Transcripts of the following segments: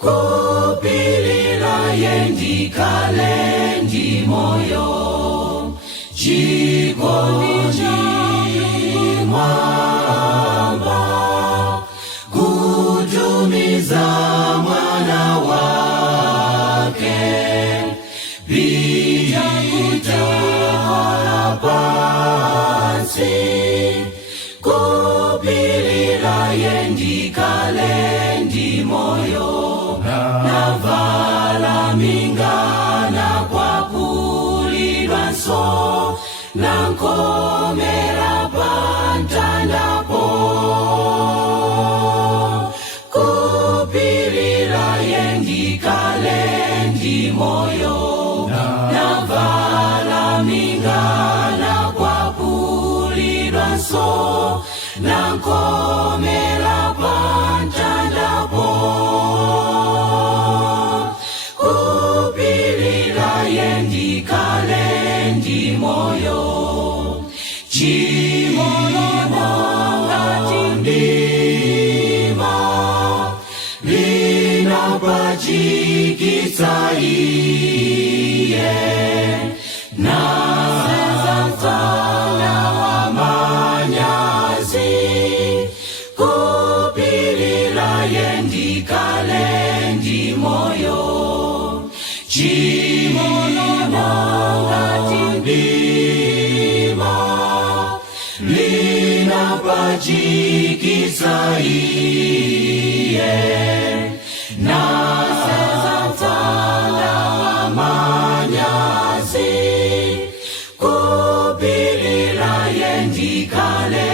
kupilira yendikale ndi moyo chikondi mwamba kutumiza mwana wake vita pansi kupilira yendikale ndi moyo navala mingana kwa kulidwa nso nankomera pantandapo kupilira yendikale ndi moyo navala mingana kwa kulidwa nso nankomera pantandapo kupilira yendikale ndi moyo chimondima linapachikitsa iye nasezafana wamanyazi kupilira yendikale ndi moyo chimondima linapachikitsa iye nasezafana wamanyazi kupilira yendikale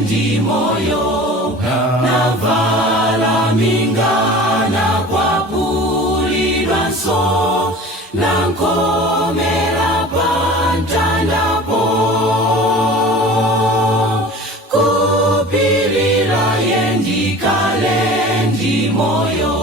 ndi moyo navala mingana kwa kulidwa nso nankomera pantandapo kupilira yendikale ndi moyo